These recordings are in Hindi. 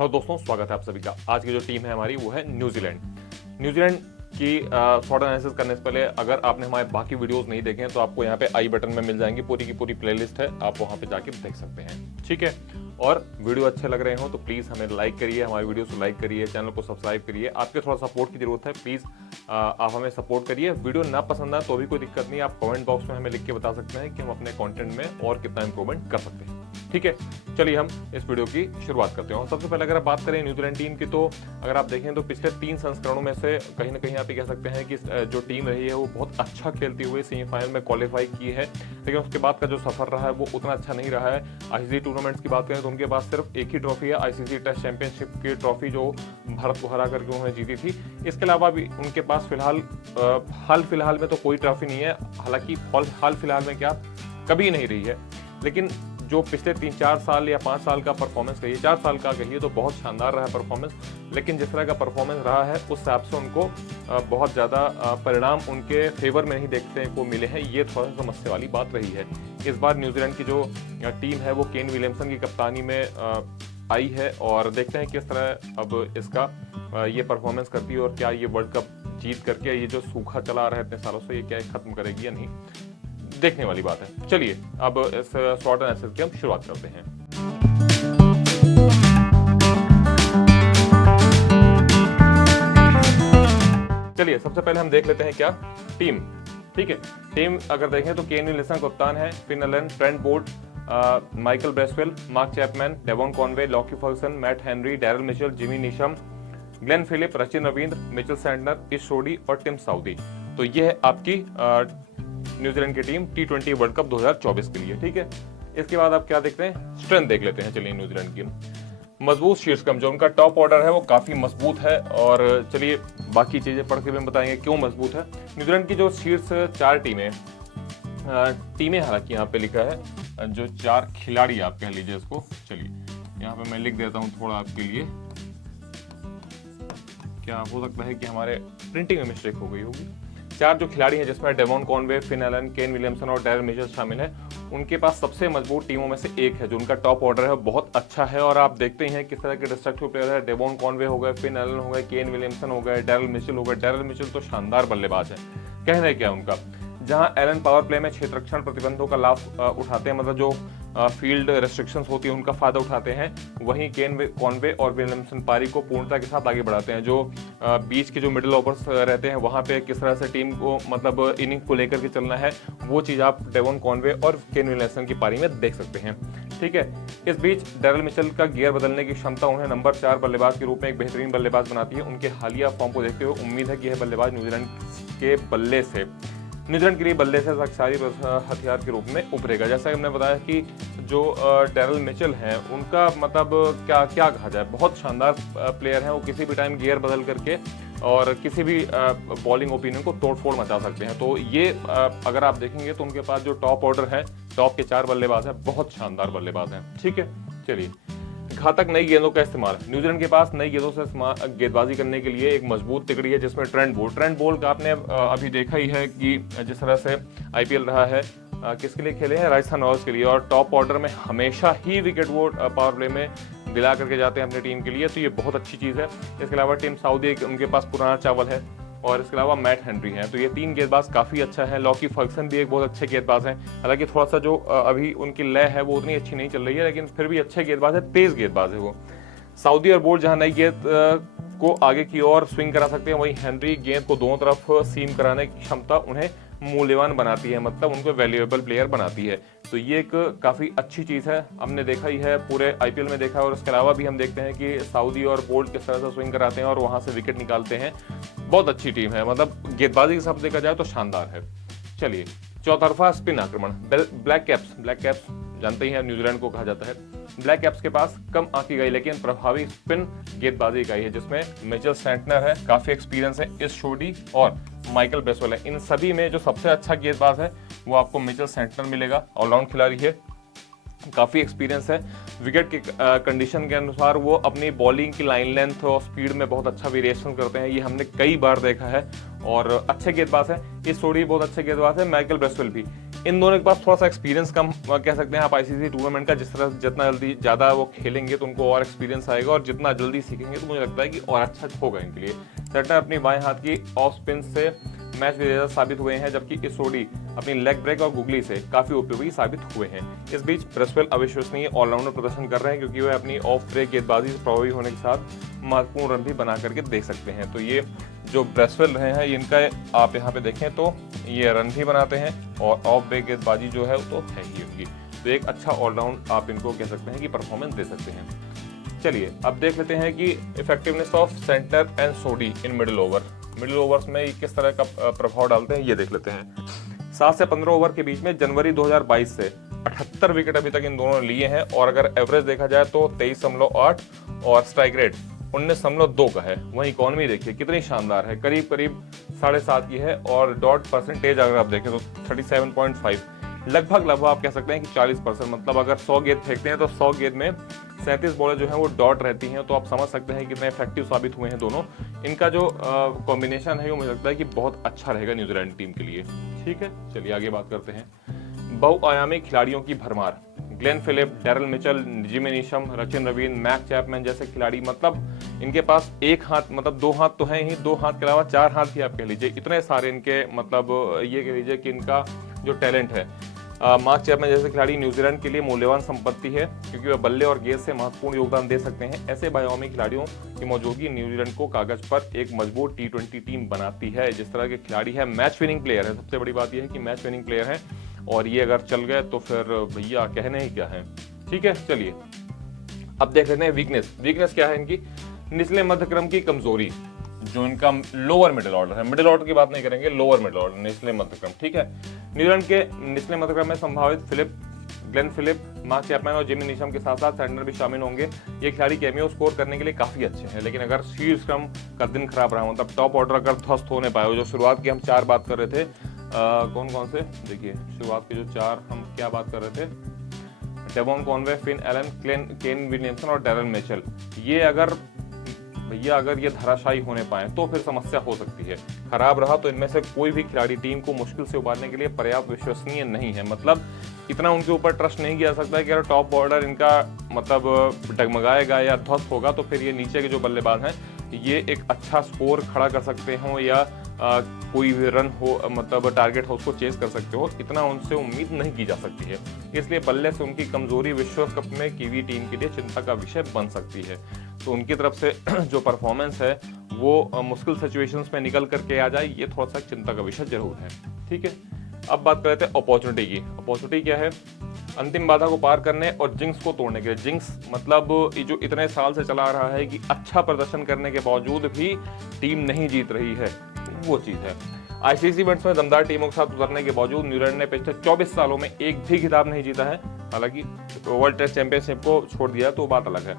हेलो दोस्तों, स्वागत है आप सभी का। आज की जो टीम है हमारी वो है न्यूजीलैंड। न्यूजीलैंड की शॉर्ट एनालिसिस करने से पहले अगर आपने हमारे बाकी वीडियोस नहीं देखे हैं तो आपको यहाँ पे आई बटन में मिल जाएंगी, पूरी की पूरी प्लेलिस्ट है, आप वहाँ पे जाके देख सकते हैं। ठीक है, और वीडियो अच्छे लग रहे हो तो प्लीज़ हमें लाइक करिए, हमारी वीडियो को लाइक करिए, चैनल को सब्सक्राइब करिए। आपके थोड़ा सपोर्ट की जरूरत है, प्लीज़ आप हमें सपोर्ट करिए। वीडियो ना पसंद आए तो भी कोई दिक्कत नहीं, आप कमेंट बॉक्स में हमें लिख के बता सकते हैं कि हम अपने कंटेंट में और कितना इंप्रूवमेंट कर सकते हैं। ठीक है, चलिए हम इस वीडियो की शुरुआत करते हैं। और सबसे पहले अगर आप बात करें न्यूजीलैंड टीम की, तो अगर आप देखें तो पिछले 3 संस्करणों में से कहीं ना कहीं आप ये कह सकते हैं कि जो टीम रही है वो बहुत अच्छा खेलती हुई सेमीफाइनल में क्वालिफाई की है, लेकिन उसके बाद का जो सफर रहा है वो उतना अच्छा नहीं रहा है। आईसीसी टूर्नामेंट्स की बात करें तो उनके पास सिर्फ एक ही ट्रॉफी है, आईसीसी टेस्ट चैंपियनशिप की ट्रॉफी, जो भारत को हरा करके उन्होंने जीती थी। इसके अलावा भी उनके पास हाल फिलहाल में तो कोई ट्रॉफी नहीं है। हालांकि हाल फिलहाल में क्या कभी नहीं रही है, लेकिन जो पिछले 3-4 साल या 5 साल का परफॉर्मेंस कहिए, 4 साल का कहिए, तो बहुत शानदार रहा है परफॉर्मेंस। लेकिन जिस तरह का परफॉर्मेंस रहा है उस हिसाब से उनको बहुत ज़्यादा परिणाम उनके फेवर में नहीं देखते को मिले हैं। ये थोड़ा सा समस्या वाली बात रही है। इस बार न्यूजीलैंड की जो टीम है वो केन विलियमसन की कप्तानी में आई है, और देखते हैं किस तरह अब इसका ये परफॉर्मेंस करती है और क्या ये वर्ल्ड कप जीत करके ये जो सूखा चला रहा है इतने सालों से, ये क्या खत्म करेगी या नहीं, देखने वाली बात है। चलिए अब इस शॉर्ट एनालिसिस की हम शुरुआत करते हैं। चलिए सबसे पहले हम देख लेते हैं क्या टीम। ठीक है, टीम अगर देखें तो केन विलियमसन कप्तान है, Finn Allen, Trent Boult, Michael Bracewell, Mark Chapman, Devon Conway, Lockie Ferguson, Matt Henry, Daryl Mitchell, Jimmy Neesham, Glenn Phillip, Sachin Ravindra, Mitchell Santner, Ish Sodhi और टिम साउदी। तो ये है आपकी न्यूजीलैंड की टीम T20 वर्ल्ड कप 2024 के लिए। ठीक है, इसके बाद आप क्या देखते हैं, स्ट्रेंथ देख लेते हैं। चलिए न्यूजीलैंड की मजबूत शीर्ष क्रम, जो उनका टॉप ऑर्डर है वो काफी मजबूत है, और चलिए बाकी चीजें पढ़ के भी बताएंगे क्यों मजबूत है। न्यूजीलैंड की जो शीर्ष 4 टीमें हालांकि यहाँ पे लिखा है जो 4 खिलाड़ी आप कह लीजिए इसको। चलिए यहाँ पे मैं लिख देता हूँ थोड़ा आपके लिए, क्या हो सकता है कि हमारे प्रिंटिंग में मिस्टेक हो गई होगी। 4 जो खिलाड़ी हैं जिसमें Devon Conway, Finn Allen, Kane Williamson और डैरल मिचेल शामिल है, उनके पास सबसे मजबूत टीमों में से एक है। जो उनका टॉप ऑर्डर है बहुत अच्छा है, और आप देखते हैं किस तरह के डिस्ट्रक्टिव प्लेयर है। डेवॉन कॉनवे हो गए, फिन एलन हो गए, केन विलियमसन हो गए, डैरल मिचेल हो गए। डैरल मिचेल तो शानदार बल्लेबाज है, कहने क्या उनका। जहां एलन पावर प्ले में क्षेत्ररक्षण प्रतिबंधों का लाभ उठाते हैं, मतलब जो फील्ड रेस्ट्रिक्शंस होती है उनका फायदा उठाते हैं, वहीं केन कॉनवे और विलियमसन पारी को पूर्णता के साथ आगे बढ़ाते हैं। जो बीच के जो मिडिल ओवर्स रहते हैं वहां पे किस तरह से टीम को मतलब इनिंग को लेकर के चलना है, वो चीज़ आप डेवॉन कॉनवे और केन विलियमसन की पारी में देख सकते हैं। ठीक है, इस बीच डैरल मिचेल का गियर बदलने की क्षमता उन्हें नंबर 4 बल्लेबाज के रूप में एक बेहतरीन बल्लेबाज बनाती है। उनके हालिया फॉर्म को देखते हुए उम्मीद है कि यह बल्लेबाज न्यूजीलैंड के बल्ले से न्यूजीलैंड के लिए बल्ले से शक्तिशाली हथियार के रूप में उभरेगा। जैसा कि हमने बताया कि जो डैरल मिचेल हैं उनका मतलब क्या कहा जाए, बहुत शानदार प्लेयर हैं। वो किसी भी टाइम गियर बदल करके और किसी भी बॉलिंग ओपिनियन को तोड़फोड़ मचा सकते हैं। तो ये अगर आप देखेंगे तो उनके पास जो टॉप ऑर्डर है, टॉप के 4 बल्लेबाज हैं, बहुत शानदार बल्लेबाज हैं। ठीक है, चलिए घातक नई गेंदों का इस्तेमाल। न्यूजीलैंड के पास नई गेंदों से गेंदबाजी करने के लिए एक मजबूत तिकड़ी है, जिसमें ट्रेंट बोल्ट का आपने अभी देखा ही है कि जिस तरह से आईपीएल रहा है, किसके लिए खेले हैं, राजस्थान रॉयल्स के लिए, और टॉप ऑर्डर में हमेशा ही विकेट वो पावर प्ले में दिला करके जाते हैं अपनी टीम के लिए, तो ये बहुत अच्छी चीज़ है। इसके अलावा टिम साउदी उनके पास पुराना चावल है, और इसके अलावा मैट हेनरी हैं, तो ये 3 गेंदबाज काफ़ी अच्छा है। लॉकी फर्गसन भी एक बहुत अच्छे गेंदबाज हैं, हालांकि थोड़ा सा जो अभी उनकी लय है वो उतनी अच्छी नहीं चल रही है, लेकिन फिर भी अच्छे गेंदबाज है, तेज गेंदबाज है वो। साउदी और बोल्ट जहां नई गेंद को आगे की ओर स्विंग करा सकते हैं, वहीं हेनरी गेंद को दोनों तरफ सीम कराने की क्षमता उन्हें मूल्यवान बनाती है, मतलब उनको वैल्यूएबल प्लेयर बनाती है। तो ये एक काफ़ी अच्छी चीज़ है, हमने देखा ही है, पूरे आईपीएल में देखा है, और इसके अलावा भी हम देखते हैं कि साउदी और बोल्ट किस तरह से स्विंग कराते हैं और वहां से विकेट निकालते हैं। बहुत अच्छी टीम है, मतलब गेंदबाजी के हिसाब से देखा जाए तो शानदार है। चलिए चौतरफा स्पिन आक्रमण। ब्लैक कैप्स जानते ही हैं न्यूजीलैंड को कहा जाता है। ब्लैक कैप्स के पास कम आंकी गई लेकिन प्रभावी स्पिन गेंदबाजी इकाई है, जिसमें मिचेल सैंटनर है, काफी एक्सपीरियंस है, इश सोडी और माइकल ब्रेसवेल है। इन सभी में जो सबसे अच्छा गेंदबाज है वो आपको मिचेल सैंटनर मिलेगा। ऑलराउंड खिलाड़ी है, काफ़ी एक्सपीरियंस है। विकेट की कंडीशन के अनुसार वो अपनी बॉलिंग की लाइन लेंथ और स्पीड में बहुत अच्छा वेरिएशन करते हैं, ये हमने कई बार देखा है, और अच्छे गेंदबाज हैं। इस सोडी बहुत अच्छे गेंदबाज है, माइकल ब्रेसवेल भी। इन दोनों के पास थोड़ा सा एक्सपीरियंस कम कह सकते हैं आप आईसीसी टूर्नामेंट का, जिस तरह जितना जल्दी ज़्यादा वो खेलेंगे तो उनको और एक्सपीरियंस आएगा, और जितना जल्दी सीखेंगे तो मुझे लगता है कि और अच्छा होगा इनके लिए। सेटनर अपनी बाएं हाथ की ऑफ स्पिन से मैच विजेता साबित हुए हैं, जबकि इसोडी अपनी लेग ब्रेक और गुगली से काफी उपयोगी साबित हुए हैं। इस बीच ब्रेसवेल अविश्वसनीय ऑलराउंडर प्रदर्शन कर रहे हैं, क्योंकि वह अपनी ऑफ ब्रेक गेंदबाजी से प्रभावी होने के साथ महत्वपूर्ण रन भी बना करके देख सकते हैं। तो ये जो ब्रेसवेल रहे हैं इनका आप यहाँ पे देखें तो ये रन भी बनाते हैं और ऑफ ब्रेक गेंदबाजी जो है वो तो है ही उनकी। तो एक अच्छा ऑलराउंड आप इनको कह सकते हैं कि परफॉर्मेंस दे सकते हैं। चलिए अब देख लेते हैं कि effectiveness of Santner and Sodhi in middle over. Middle overs में किस तरह का प्रभाव डालते हैं ये देख लेते हैं। 7 से 15 ओवर के बीच में जनवरी 2022 से 78 विकेट अभी तक इन दोनों ने लिए हैं, और अगर एवरेज देखा जाए तो 23.8 और स्ट्राइक रेट 19.2 का है। वहीं इकॉनमी देखिए कितनी शानदार है, करीब करीब 7.5 की है, और डॉट परसेंटेज अगर आप देखें तो 37.5, लगभग आप कह सकते हैं कि 40%। मतलब अगर 100 गेंद फेंकते हैं तो 100 गेंद में 37 बॉलें जो है वो डॉट रहती हैं। तो आप समझ सकते हैं कितने इफेक्टिव साबित हुए हैं दोनों। इनका जो कॉम्बिनेशन है वो मुझे लगता है कि बहुत अच्छा रहेगा न्यूजीलैंड टीम के लिए। ठीक है, चलिए आगे बात करते हैं। बहुआयामी खिलाड़ियों की भरमार, Glenn Phillip, Daryl Mitchell, Jimmy Neesham, Rachin Ravindra, Mark Chapman जैसे खिलाड़ी। मतलब इनके पास एक हाथ, मतलब 2 हाथ तो हैं ही, 2 हाथ के अलावा 4 हाथ भी आप कह लीजिए, इतने सारे इनके, मतलब ये कह लीजिए कि इनका जो टैलेंट है। मार्क चैपमैन जैसे खिलाड़ी न्यूजीलैंड के लिए मूल्यवान संपत्ति है, क्योंकि वह बल्ले और गेंद से महत्वपूर्ण योगदान दे सकते हैं। ऐसे बहुआयामी खिलाड़ियों की मौजूदगी न्यूजीलैंड को कागज पर एक मजबूत T20 टीम बनाती है। जिस तरह के खिलाड़ी है, मैच विनिंग प्लेयर है, सबसे बड़ी बात यह है कि मैच विनिंग प्लेयर है, और ये अगर चल गए तो फिर भैया कहने ही क्या है। ठीक है, चलिए अब देख लेते हैं वीकनेस क्या है इनकी। निचले मध्यक्रम की कमजोरी, जो इनका लोअर मिडिल ऑर्डर है, मिडिल ऑर्डर की बात नहीं करेंगे, लोअर मिडिल ऑर्डर, निचले मध्यक्रम। ठीक है, न्यूजीलैंड के निचले मध्यक्रम में संभावित ग्लेन फिलिप, मार्क चैपमैन और जिमी नीशम के साथ साथ सैंडर भी शामिल होंगे। ये खिलाड़ी कैमियो स्कोर करने के लिए काफी अच्छे हैं, लेकिन अगर शीर्ष क्रम का दिन खराब रहा, मतलब टॉप ऑर्डर अगर ध्वस्त होने पाए, जो शुरुआत की हम 4 बात कर रहे थे, कौन कौन से, देखिए शुरुआत के जो 4 हम क्या बात कर रहे थे, Devon Conway, Finn Allen, Kane Williamson और डैरल मिचेल, ये अगर ये धराशायी होने पाए तो फिर समस्या हो सकती है। खराब रहा तो इनमें से कोई भी खिलाड़ी टीम को मुश्किल से उबारने के लिए पर्याप्त विश्वसनीय नहीं है। मतलब इतना उनके ऊपर ट्रस्ट नहीं किया सकता कि अगर टॉप ऑर्डर इनका मतलब डगमगाएगा या ध्वस्त होगा तो फिर ये नीचे के जो बल्लेबाज हैं ये एक अच्छा स्कोर खड़ा कर सकते हो, या कोई भी रन हो, मतलब टारगेट हो, उसको चेस कर सकते हो, इतना उनसे उम्मीद नहीं की जा सकती है। इसलिए बल्ले से उनकी कमजोरी विश्व कप में कीवी टीम के लिए चिंता का विषय बन सकती है। तो उनकी तरफ से जो परफॉर्मेंस है वो मुश्किल सिचुएशंस में निकल करके आ जाए, ये थोड़ा सा चिंता का विषय जरूर है। ठीक है, अब बात कर लेते हैं अपॉर्चुनिटी की। अपॉर्चुनिटी क्या है? अंतिम बाधा को पार करने और जिंक्स को तोड़ने के लिए। जिंक्स मतलब जो इतने साल से चला आ रहा है कि अच्छा प्रदर्शन करने के बावजूद भी टीम नहीं जीत रही है, वो चीज है। आईसीसी इवेंट्स में दमदार टीमों के साथ उतरने के बावजूद न्यूजीलैंड ने पिछले 24 सालों में एक भी खिताब नहीं जीता है। हालांकि वर्ल्ड टेस्ट चैंपियनशिप को छोड़ दिया तो बात अलग है।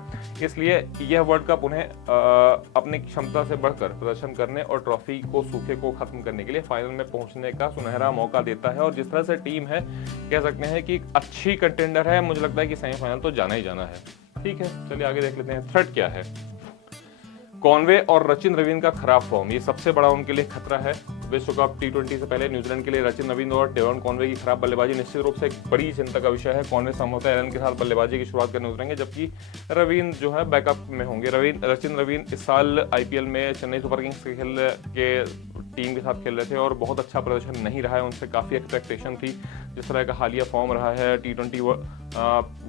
इसलिए यह वर्ल्ड कप उन्हें अपनी क्षमता से बढ़कर प्रदर्शन करने और ट्रॉफी को सूखे को खत्म करने के लिए फाइनल में पहुंचने का सुनहरा मौका देता है। और जिस तरह से टीम है, कह सकते हैं कि अच्छी कंटेंडर है। मुझे लगता है कि सेमीफाइनल तो जाना ही जाना है। ठीक है, चलिए आगे देख लेते हैं। थ्रेट क्या है? कॉनवे और रचिन रवीन का खराब फॉर्म, ये सबसे बड़ा उनके लिए खतरा है। विश्व कप T20 से पहले न्यूजीलैंड के लिए रचिन रवीन और डेवॉन कॉनवे की खराब बल्लेबाजी निश्चित रूप से एक बड़ी चिंता का विषय है। कॉनवे संभवतः एलन के साथ बल्लेबाजी की शुरुआत करने उतरेंगे, जबकि रवीन जो है बैकअप में होंगे। रचिन रवीन इस साल IPL में चेन्नई सुपर किंग्स के टीम के साथ खेल रहे थे और बहुत अच्छा प्रदर्शन नहीं रहा है। उनसे काफ़ी एक्सपेक्टेशन थी। जिस तरह का हालिया फॉर्म रहा है T20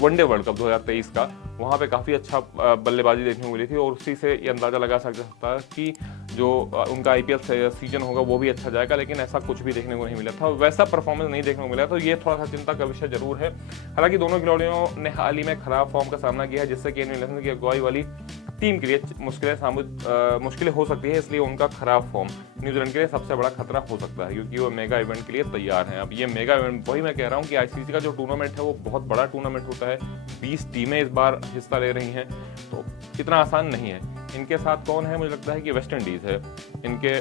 वनडे वर्ल्ड कप 2023 का, वहाँ पे काफ़ी अच्छा बल्लेबाजी देखने को मिली थी, और उसी से ये अंदाज़ा लगा सकता कि जो उनका IPL सीजन होगा वो भी अच्छा जाएगा। लेकिन ऐसा कुछ भी देखने को नहीं मिला था, वैसा परफॉर्मेंस नहीं देखने को मिला, तो ये थोड़ा सा चिंता का विषय जरूर है। हालांकि दोनों खिलाड़ियों ने हाल ही में खराब फॉर्म का सामना किया है, जिससे केन विलियमसन की अगुवाई वाली टीम के लिए मुश्किलें हो सकती है। इसलिए उनका खराब फॉर्म न्यूजीलैंड के लिए सबसे बड़ा खतरा हो सकता है, क्योंकि वो मेगा इवेंट के लिए तैयार हैं। अब ये मेगा इवेंट, वही मैं कह रहा हूँ कि आईसीसी का जो टूर्नामेंट है वो बहुत बड़ा टूर्नामेंट होता है। 20 टीमें इस बार हिस्सा ले रही हैं, तो इतना आसान नहीं है। इनके साथ कौन है? मुझे लगता है कि वेस्ट इंडीज़ है। इनके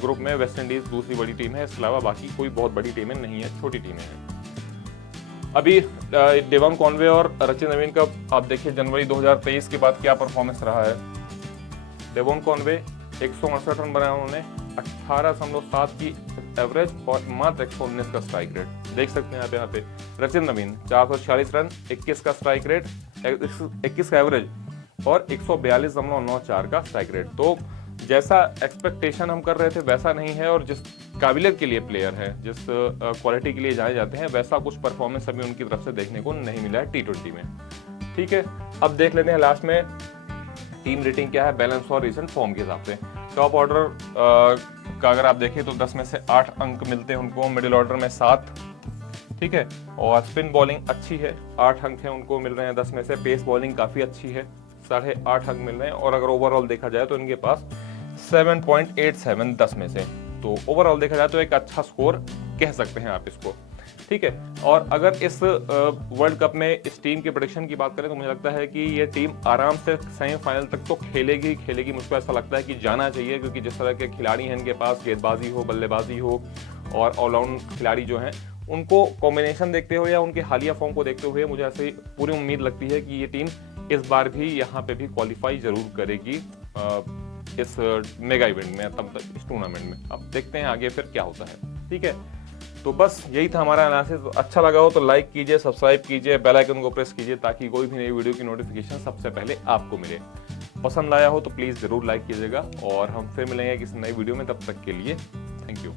ग्रुप में वेस्ट इंडीज़ दूसरी बड़ी टीम है, इसके अलावा बाकी कोई बहुत बड़ी टीमें नहीं है, छोटी टीमें हैं। अभी डेवॉन कॉनवे और रचिन रवीन का आप देखिए जनवरी 2023 के बाद क्या परफॉर्मेंस रहा है। डेवॉन कॉनवे 168 रन बनाए उन्होंने, 18.7 की एवरेज और मात्र 119 का स्ट्राइक रेट। देख सकते हैं आप यहाँ पे। रचिन नवीन 446 रन, 21 का स्ट्राइक रेट, 21 का एवरेज और 142.94 का स्ट्राइक रेट। तो जैसा एक्सपेक्टेशन हम कर रहे थे वैसा नहीं है, और जिस काबिलियत के लिए प्लेयर है, जिस क्वालिटी के लिए जाने जाते हैं, वैसा कुछ परफॉर्मेंस अभी उनकी तरफ से देखने को नहीं मिला है T20 में। ठीक है, अब देख लेते हैं लास्ट में टीम रेटिंग क्या है बैलेंस और रीसेंट फॉर्म के हिसाब से। टॉप ऑर्डर का अगर आप देखें तो 10 में से 8 अंक मिलते हैं उनको, मिडिल ऑर्डर में 7, ठीक है, और स्पिन बॉलिंग अच्छी है, 8 अंक है उनको मिल रहे हैं 10 में से। पेस बॉलिंग काफ़ी अच्छी है, 8.5 अंक मिल रहे हैं, और अगर ओवरऑल देखा जाए तो इनके पास 7.87 10 में से। तो ओवरऑल देखा जाए तो एक अच्छा स्कोर कह सकते हैं आप इसको, ठीक है। और अगर इस वर्ल्ड कप में इस टीम की प्रेडिक्शन की बात करें तो मुझे लगता है कि ये टीम आराम से सेमीफाइनल तक तो खेलेगी। मुझको ऐसा लगता है कि जाना चाहिए, क्योंकि जिस तरह के खिलाड़ी हैं इनके पास, गेंदबाजी हो, बल्लेबाजी हो, और ऑलराउंड खिलाड़ी जो हैं, उनको कॉम्बिनेशन देखते हुए या उनके हालिया फॉर्म को देखते हुए मुझे ऐसे पूरी उम्मीद लगती है कि ये टीम इस बार भी यहाँ पे भी क्वालिफाई जरूर करेगी इस मेगा इवेंट में, तब तक इस टूर्नामेंट में। अब देखते हैं आगे फिर क्या होता है, ठीक है। तो बस यही था हमारा एनालिसिस। अच्छा लगा हो तो लाइक कीजिए, सब्सक्राइब कीजिए, बेल आइकन को प्रेस कीजिए, ताकि कोई भी नई वीडियो की नोटिफिकेशन सबसे पहले आपको मिले। पसंद आया हो तो प्लीज़ ज़रूर लाइक कीजिएगा, और हम फिर मिलेंगे किसी नई वीडियो में। तब तक के लिए थैंक यू।